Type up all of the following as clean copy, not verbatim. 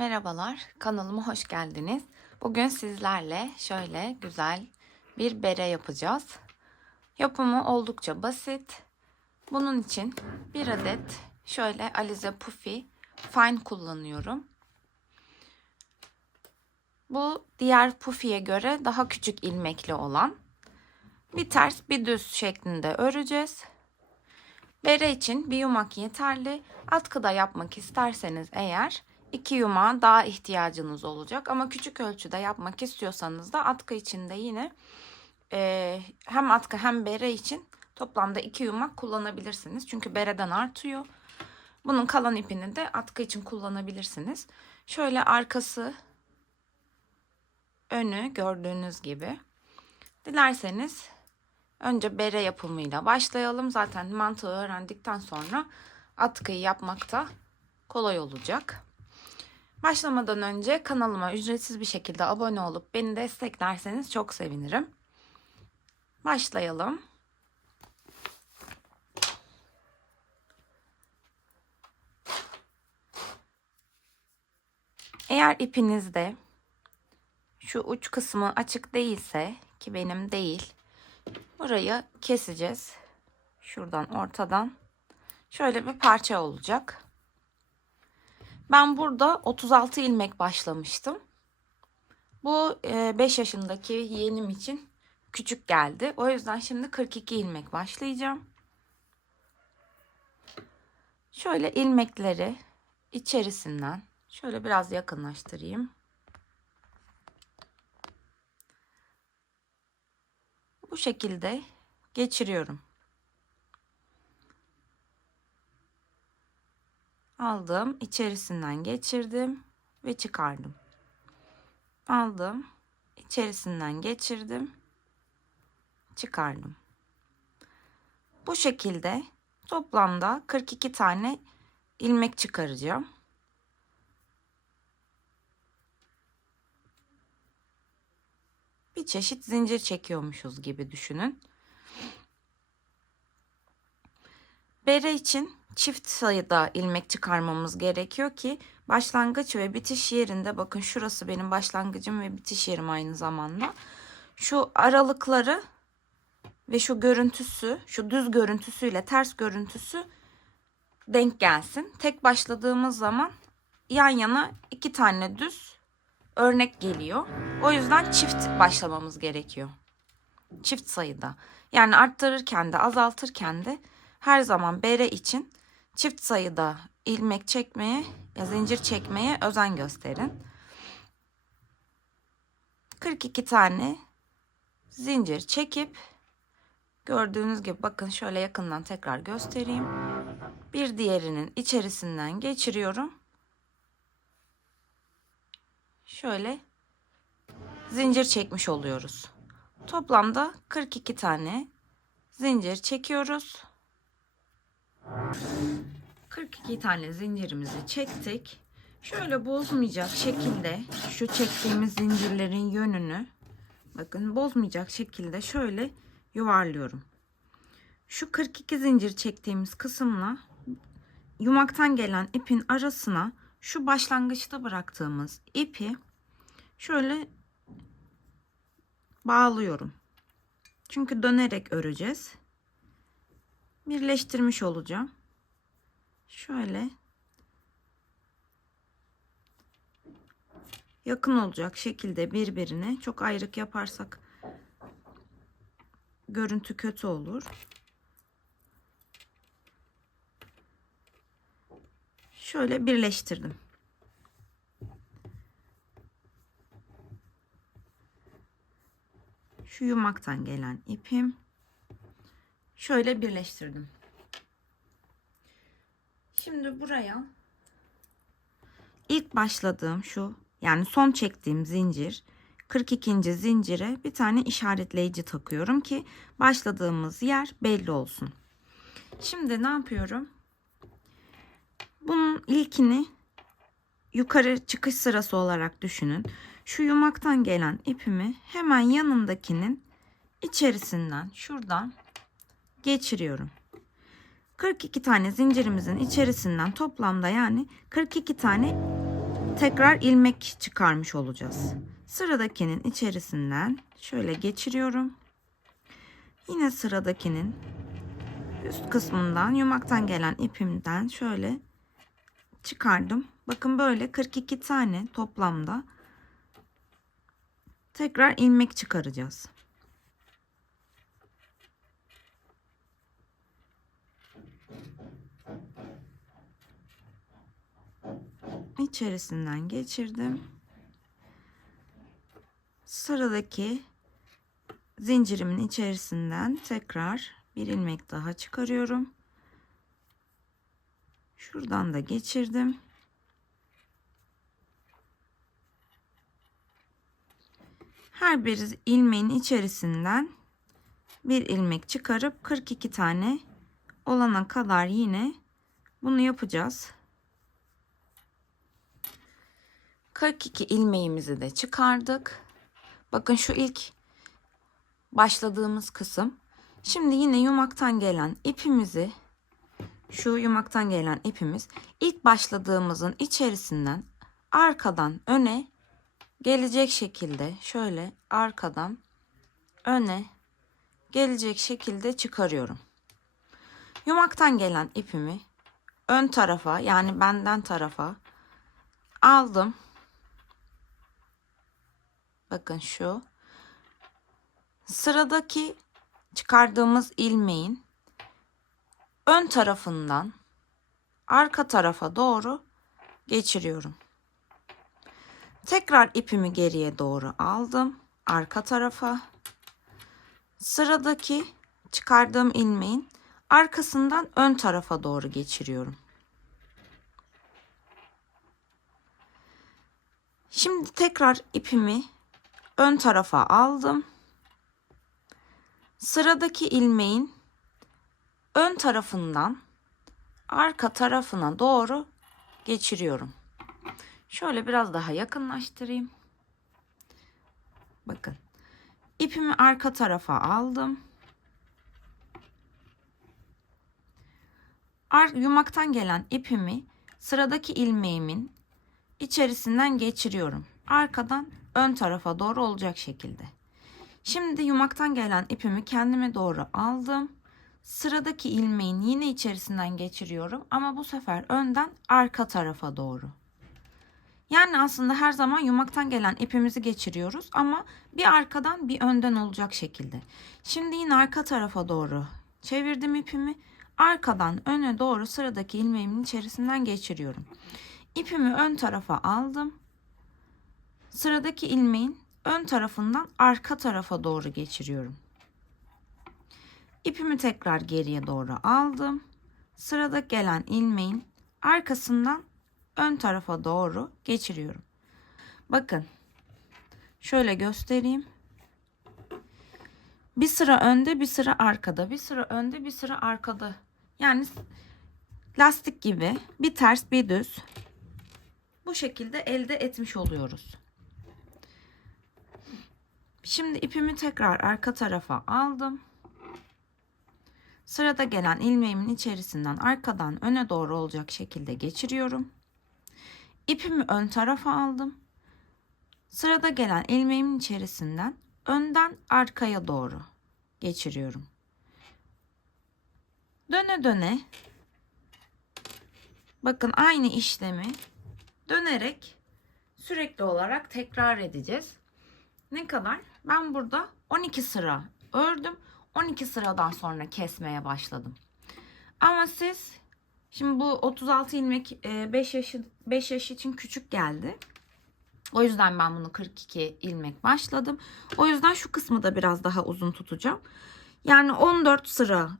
Merhabalar, kanalıma hoş geldiniz. Bugün sizlerle şöyle güzel bir bere yapacağız. Yapımı oldukça basit. Bunun için bir adet şöyle Alize Puffy Fine kullanıyorum. Bu diğer Puffy'ye göre daha küçük ilmekli olan. Bir ters bir düz şeklinde öreceğiz. Bere için bir yumak yeterli. Atkıda yapmak isterseniz eğer 2 yumağa daha ihtiyacınız olacak. Ama küçük ölçüde yapmak istiyorsanız da atkı içinde yine hem atkı hem bere için toplamda 2 yumak kullanabilirsiniz. Çünkü bereden artıyor. Bunun kalan ipini de atkı için kullanabilirsiniz. Şöyle arkası önü gördüğünüz gibi. Dilerseniz önce bere yapımıyla başlayalım. Zaten mantığı öğrendikten sonra atkıyı yapmakta kolay olacak. Başlamadan önce kanalıma ücretsiz bir şekilde abone olup beni desteklerseniz çok sevinirim. Başlayalım. Eğer ipinizde şu uç kısmı açık değilse, ki benim değil, burayı keseceğiz. Şuradan ortadan şöyle bir parça olacak. Ben burada 36 ilmek başlamıştım. Bu 5 yaşındaki yeğenim için küçük geldi. O yüzden şimdi 42 ilmek başlayacağım. Şöyle ilmekleri içerisinden şöyle biraz yakınlaştırayım. Bu şekilde geçiriyorum. Aldım, içerisinden geçirdim ve çıkardım. Aldım, içerisinden geçirdim, çıkardım. Bu şekilde toplamda 42 tane ilmek çıkaracağım. Bir çeşit zincir çekiyormuşuz gibi düşünün. Bere için çift sayıda ilmek çıkarmamız gerekiyor ki başlangıç ve bitiş yerinde, bakın şurası benim başlangıcım ve bitiş yerim aynı zamanda. Şu aralıkları ve şu görüntüsü, şu düz görüntüsüyle ters görüntüsü denk gelsin. Tek başladığımız zaman yan yana 2 tane düz örnek geliyor. O yüzden çift başlamamız gerekiyor. Çift sayıda. Yani arttırırken de azaltırken de her zaman bere için çift sayıda ilmek çekmeye ya zincir çekmeye özen gösterin. 42 tane zincir çekip gördüğünüz gibi, bakın şöyle yakından tekrar göstereyim. Bir diğerinin içerisinden geçiriyorum. Şöyle zincir çekmiş oluyoruz. Toplamda 42 tane zincir çekiyoruz. 42 tane zincirimizi çektik. Şöyle bozmayacak şekilde şu çektiğimiz zincirlerin yönünü, bakın bozmayacak şekilde şöyle yuvarlıyorum. Şu 42 zincir çektiğimiz kısımla yumaktan gelen ipin arasına şu başlangıçta bıraktığımız ipi şöyle bağlıyorum. Çünkü dönerek öreceğiz. Birleştirmiş olacağım. Şöyle yakın olacak şekilde birbirine, çok ayrık yaparsak görüntü kötü olur. Şöyle birleştirdim. Şu yumaktan gelen ipim şöyle birleştirdim. Şimdi buraya ilk başladığım şu, yani son çektiğim zincir 42. zincire bir tane işaretleyici takıyorum ki başladığımız yer belli olsun. Şimdi ne yapıyorum? Bunun ilkini yukarı çıkış sırası olarak düşünün. Şu yumaktan gelen ipimi hemen yanındakinin içerisinden şuradan geçiriyorum. 42 tane zincirimizin içerisinden toplamda, yani 42 tane tekrar ilmek çıkarmış olacağız. Sıradakinin içerisinden şöyle geçiriyorum. Yine sıradakinin üst kısmından yumaktan gelen ipimden şöyle çıkardım. Bakın böyle 42 tane toplamda tekrar ilmek çıkaracağız. İçerisinden geçirdim. Sıradaki zincirimin içerisinden tekrar bir ilmek daha çıkarıyorum. Şuradan da geçirdim. Her bir ilmeğin içerisinden bir ilmek çıkarıp 42 tane olana kadar yine bunu yapacağız. 42 ilmeğimizi de çıkardık. Bakın şu ilk başladığımız kısım. Şimdi yine yumaktan gelen ipimizi, şu yumaktan gelen ipimiz ilk başladığımızın içerisinden arkadan öne gelecek şekilde şöyle arkadan öne gelecek şekilde çıkarıyorum. Yumaktan gelen ipimi ön tarafa, yani benden tarafa aldım. Bakın şu sıradaki çıkardığımız ilmeğin ön tarafından arka tarafa doğru geçiriyorum. Tekrar ipimi geriye doğru aldım. Arka tarafa. Sıradaki çıkardığım ilmeğin arkasından ön tarafa doğru geçiriyorum. Şimdi tekrar ipimi ön tarafa aldım. Sıradaki ilmeğin ön tarafından arka tarafına doğru geçiriyorum. Şöyle biraz daha yakınlaştırayım. Bakın. İpimi arka tarafa aldım. Yumaktan gelen ipimi sıradaki ilmeğimin içerisinden geçiriyorum. Arkadan ön tarafa doğru olacak şekilde. Şimdi yumaktan gelen ipimi kendime doğru aldım. Sıradaki ilmeğin yine içerisinden geçiriyorum ama bu sefer önden arka tarafa doğru. Yani aslında her zaman yumaktan gelen ipimizi geçiriyoruz ama bir arkadan bir önden olacak şekilde. Şimdi yine arka tarafa doğru çevirdim ipimi. Arkadan öne doğru sıradaki ilmeğimin içerisinden geçiriyorum. İpimi ön tarafa aldım. Sıradaki ilmeğin ön tarafından arka tarafa doğru geçiriyorum. İpimi tekrar geriye doğru aldım. Sırada gelen ilmeğin arkasından ön tarafa doğru geçiriyorum. Bakın. Şöyle göstereyim. Bir sıra önde, bir sıra arkada. Bir sıra önde, bir sıra arkada. Yani lastik gibi bir ters, bir düz. Bu şekilde elde etmiş oluyoruz. Şimdi ipimi tekrar arka tarafa aldım. Sırada gelen ilmeğimin içerisinden arkadan öne doğru olacak şekilde geçiriyorum. İpimi ön tarafa aldım. Sırada gelen ilmeğimin içerisinden önden arkaya doğru geçiriyorum. Döne döne bakın aynı işlemi dönerek sürekli olarak tekrar edeceğiz. Ne kadar? Ben burada 12 sıra ördüm. 12 sıradan sonra kesmeye başladım. Ama siz şimdi bu 36 ilmek 5 yaş için küçük geldi. O yüzden ben bunu 42 ilmek başladım. O yüzden şu kısmı da biraz daha uzun tutacağım. Yani 14 sıra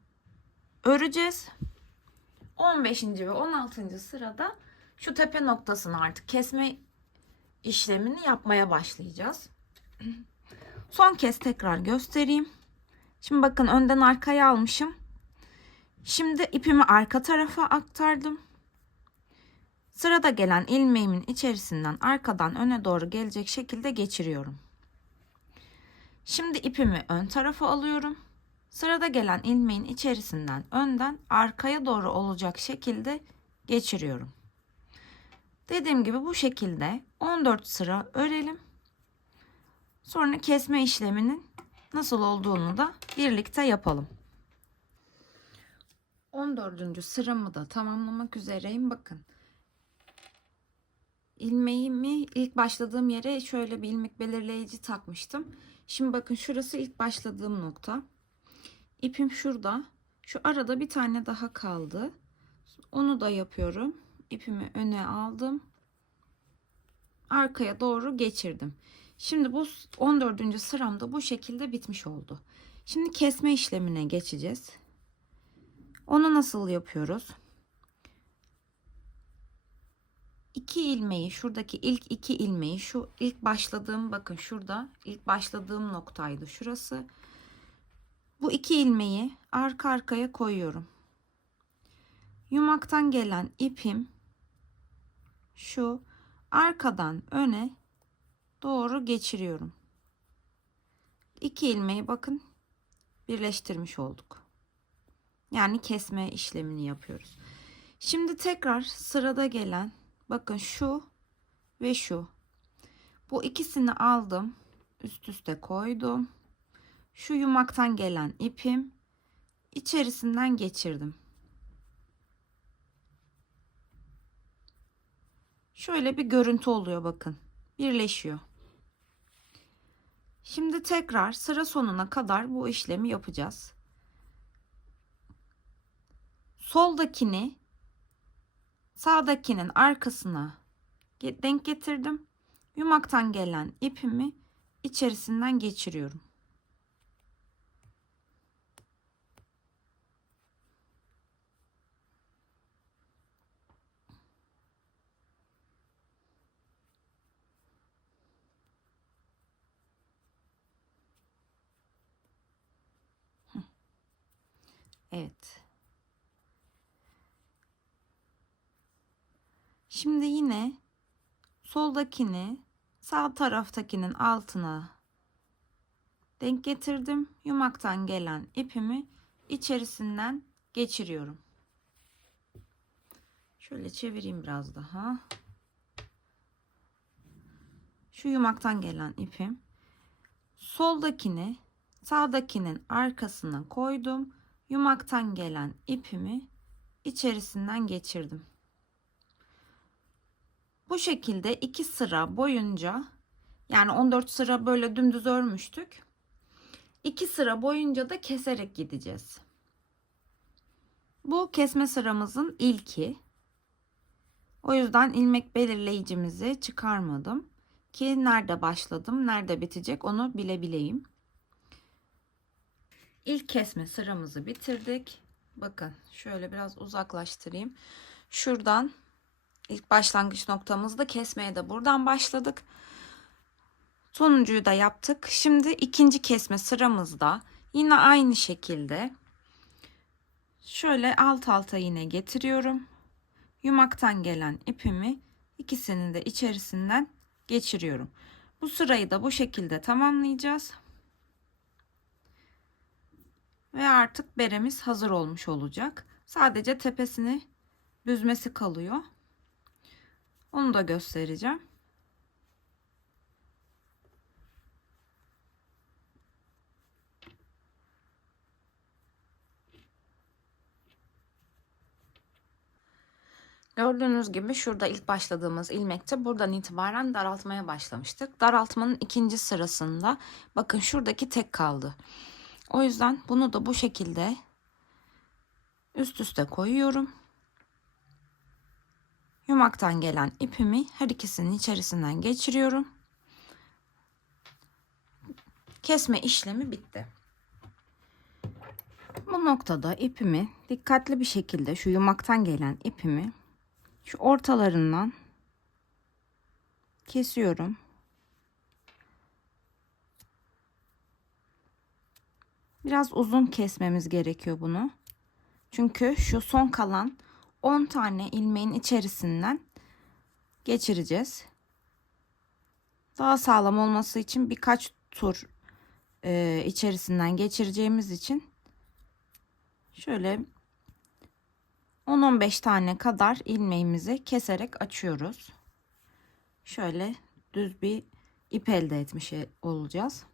öreceğiz. 15. ve 16. sırada şu tepe noktasını artık kesme işlemini yapmaya başlayacağız. Son kez tekrar göstereyim. Şimdi bakın önden arkaya almışım. Şimdi ipimi arka tarafa aktardım. Sırada gelen ilmeğimin içerisinden arkadan öne doğru gelecek şekilde geçiriyorum. Şimdi ipimi ön tarafa alıyorum. Sırada gelen ilmeğin içerisinden önden arkaya doğru olacak şekilde geçiriyorum. Dediğim gibi bu şekilde 14 sıra örelim. Sonra kesme işleminin nasıl olduğunu da birlikte yapalım. 14. sıramı da tamamlamak üzereyim. Bakın. İlmeğimi ilk başladığım yere şöyle bir ilmek belirleyici takmıştım. Şimdi bakın şurası ilk başladığım nokta. İpim şurada. Şu arada bir tane daha kaldı. Onu da yapıyorum. İpimi öne aldım. Arkaya doğru geçirdim. Şimdi bu 14. sıramda bu şekilde bitmiş oldu. Şimdi kesme işlemine geçeceğiz. Onu nasıl yapıyoruz? 2 ilmeği, şuradaki ilk 2 ilmeği, şu ilk başladığım, bakın şurada ilk başladığım noktaydı şurası. Bu 2 ilmeği arka arkaya koyuyorum. Yumaktan gelen ipim şu arkadan öne doğru geçiriyorum. 2 ilmeği bakın birleştirmiş olduk. Yani kesme işlemini yapıyoruz. Şimdi tekrar sırada gelen, bakın şu ve şu. Bu ikisini aldım. Üst üste koydum. Şu yumaktan gelen ipim içerisinden geçirdim. Şöyle bir görüntü oluyor bakın. Birleşiyor. Şimdi tekrar sıra sonuna kadar bu işlemi yapacağız. Soldakini sağdakinin arkasına denk getirdim. Yumaktan gelen ipimi içerisinden geçiriyorum. Evet. Şimdi yine soldakini sağ taraftakinin altına denk getirdim. Yumaktan gelen ipimi içerisinden geçiriyorum. Şöyle çevireyim biraz daha. Şu yumaktan gelen ipim. Soldakini sağdakinin arkasına koydum. Yumaktan gelen ipimi içerisinden geçirdim. Bu şekilde 2 sıra boyunca, yani 14 sıra böyle dümdüz örmüştük. 2 sıra boyunca da keserek gideceğiz. Bu kesme sıramızın ilki. O yüzden ilmek belirleyicimizi çıkarmadım ki nerede başladım, nerede bitecek onu bilebileyim. İlk kesme sıramızı bitirdik. Bakın şöyle biraz uzaklaştırayım. Şuradan ilk başlangıç noktamızda kesmeye de buradan başladık. Sonuncuyu da yaptık. Şimdi ikinci kesme sıramızda yine aynı şekilde şöyle alt alta yine getiriyorum. Yumaktan gelen ipimi ikisini de içerisinden geçiriyorum. Bu sırayı da bu şekilde tamamlayacağız. Ve artık beremiz hazır olmuş olacak. Sadece tepesini büzmesi kalıyor. Onu da göstereceğim. Gördüğünüz gibi şurada ilk başladığımız ilmekte buradan itibaren daraltmaya başlamıştık. Daraltmanın ikinci sırasında bakın şuradaki tek kaldı. O yüzden bunu da bu şekilde üst üste koyuyorum. Yumaktan gelen ipimi her ikisinin içerisinden geçiriyorum. Kesme işlemi bitti. Bu noktada ipimi dikkatli bir şekilde şu yumaktan gelen ipimi şu ortalarından kesiyorum. Biraz uzun kesmemiz gerekiyor bunu. Çünkü şu son kalan 10 tane ilmeğin içerisinden geçireceğiz. Daha sağlam olması için birkaç tur içerisinden geçireceğimiz için şöyle 10-15 tane kadar ilmeğimizi keserek açıyoruz. şöyle düz bir ip elde etmiş olacağız.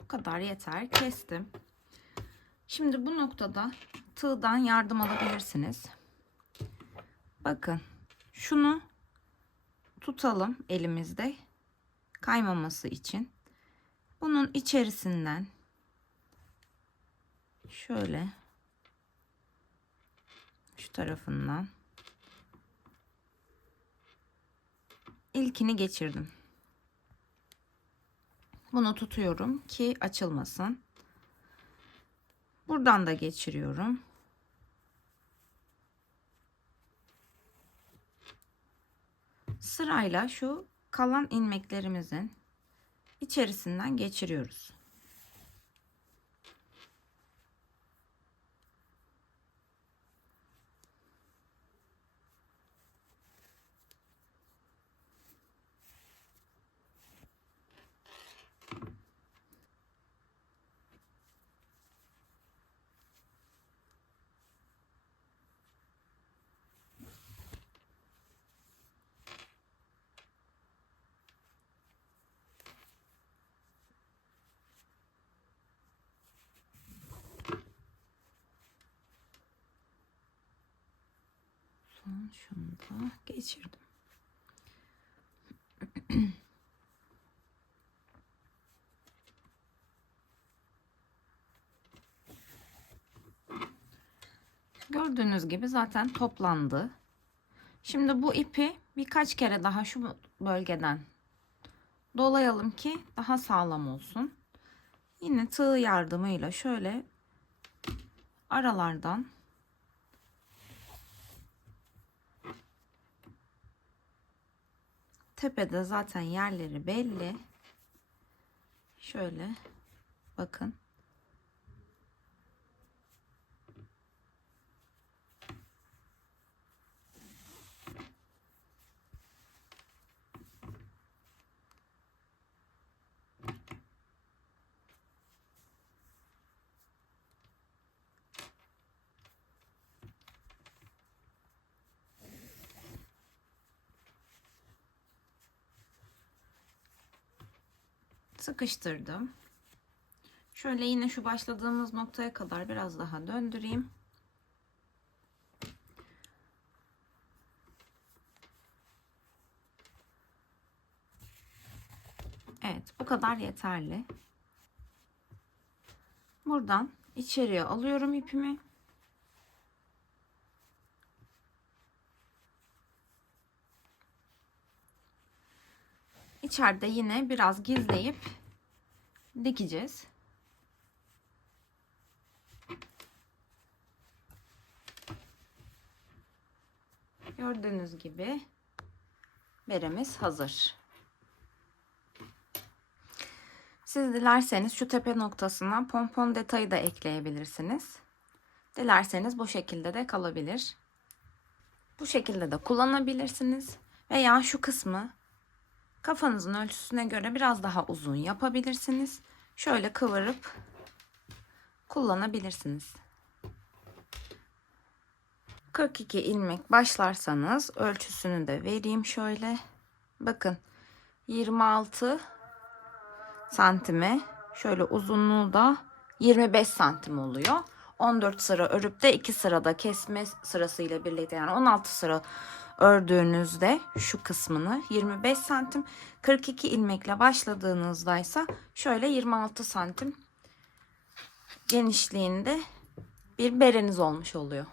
Bu kadar yeter. Kestim. Şimdi bu noktada tığdan yardım alabilirsiniz. Bakın şunu tutalım elimizde kaymaması için. Bunun içerisinden şöyle şu tarafından ilkini geçirdim. Bunu tutuyorum ki açılmasın. Buradan da geçiriyorum. Sırayla şu kalan ilmeklerimizin içerisinden geçiriyoruz. Şunu da geçirdim. Gördüğünüz gibi zaten toplandı. Şimdi bu ipi birkaç kere daha şu bölgeden dolayalım ki daha sağlam olsun. Yine tığ yardımıyla şöyle aralardan tepede zaten yerleri belli. Şöyle bakın. Sıkıştırdım. Şöyle yine şu başladığımız noktaya kadar biraz daha döndüreyim. Evet, bu kadar yeterli. Buradan içeriye alıyorum ipimi. İçeride yine biraz gizleyip dikeceğiz. Gördüğünüz gibi beremiz hazır. Siz dilerseniz şu tepe noktasına pompon detayı da ekleyebilirsiniz. Dilerseniz bu şekilde de kalabilir. Bu şekilde de kullanabilirsiniz. Veya şu kısmı kafanızın ölçüsüne göre biraz daha uzun yapabilirsiniz. Şöyle kıvırıp kullanabilirsiniz. 42 ilmek başlarsanız ölçüsünü de vereyim şöyle. Bakın 26 santime, şöyle uzunluğu da 25 santim oluyor. 14 sıra örüp de 2 sırada kesme sırasıyla birlikte, yani 16 sıra ördüğünüzde şu kısmını 25 santim, 42 ilmekle başladığınızda ise şöyle 26 santim genişliğinde bir bereniz olmuş oluyor.